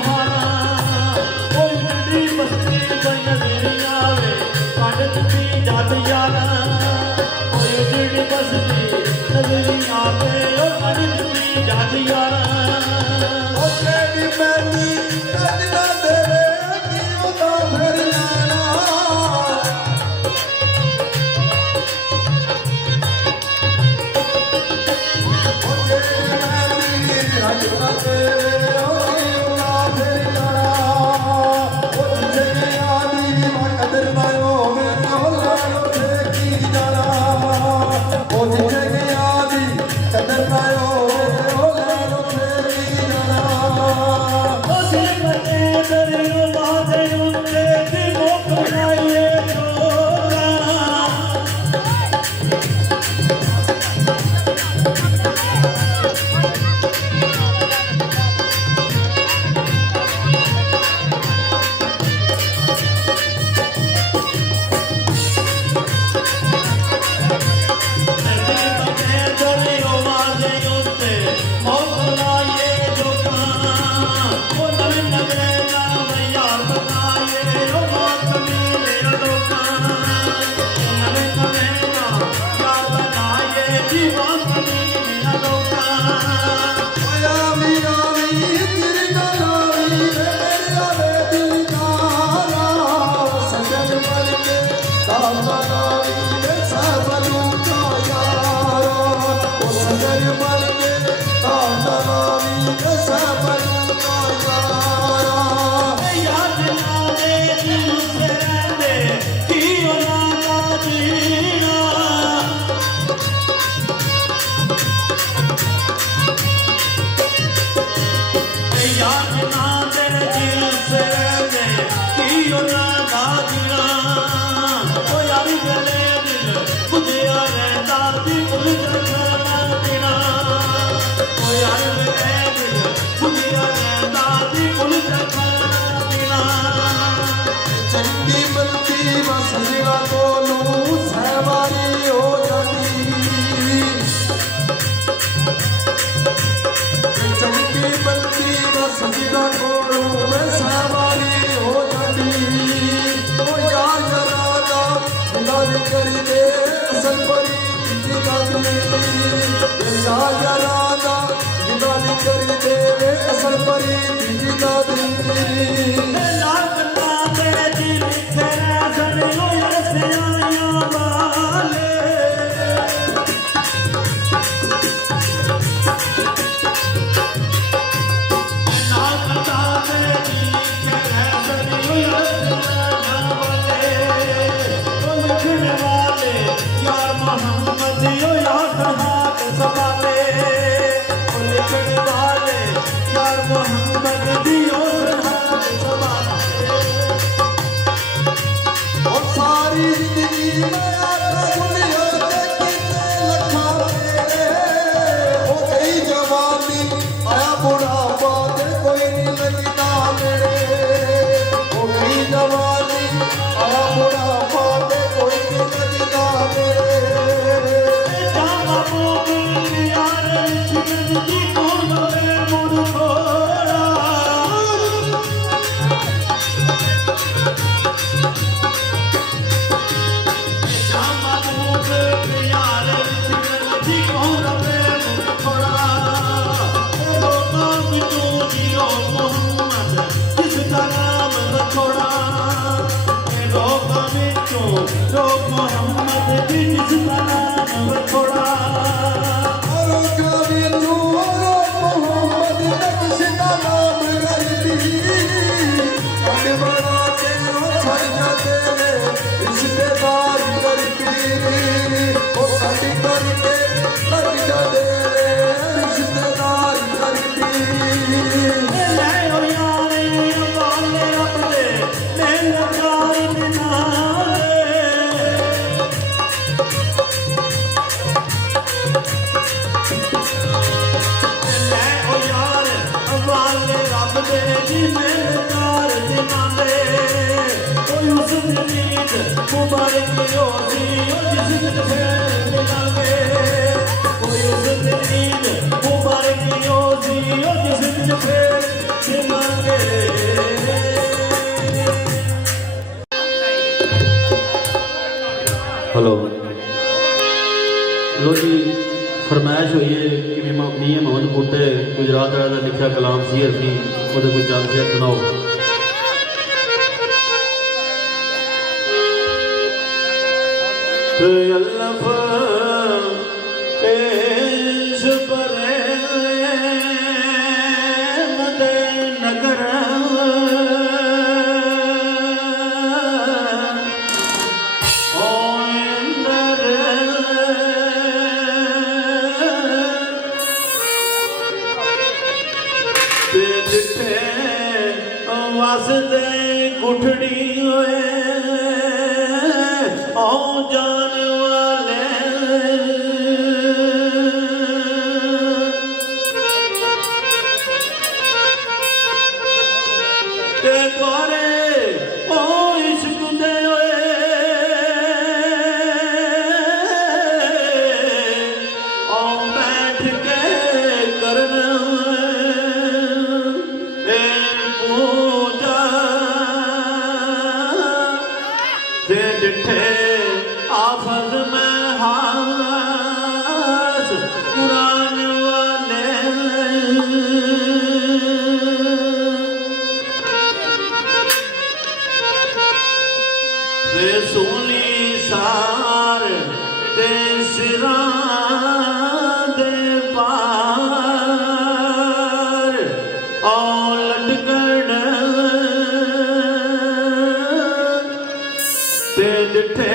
सुहाना कोई मंडी बस्ती कोई नदी आवे कांड की जात यारा कोई मंडी बस्ती नदी आवे कांड की जात यारा तेरी मैनी कजना तेरे की तो फिर नाना मुबारक हेलो लो जी फरमाइश हुई है कि मियां मोहम्मद बूटे गुजरात वाले का लिखा कलाम सी असी वो कोई चल शेर सुनाओ। अल्लाह पेश परे मदे नगर वास्ते गुठड़ी होए ओ जान वाले ते द्वारे ओ इश्क दे होए ओ बैठ के करना डिठे आफज में हास कुरान वाले ते सोनी सार ते सिरा दे पार और लटकण ते डिठे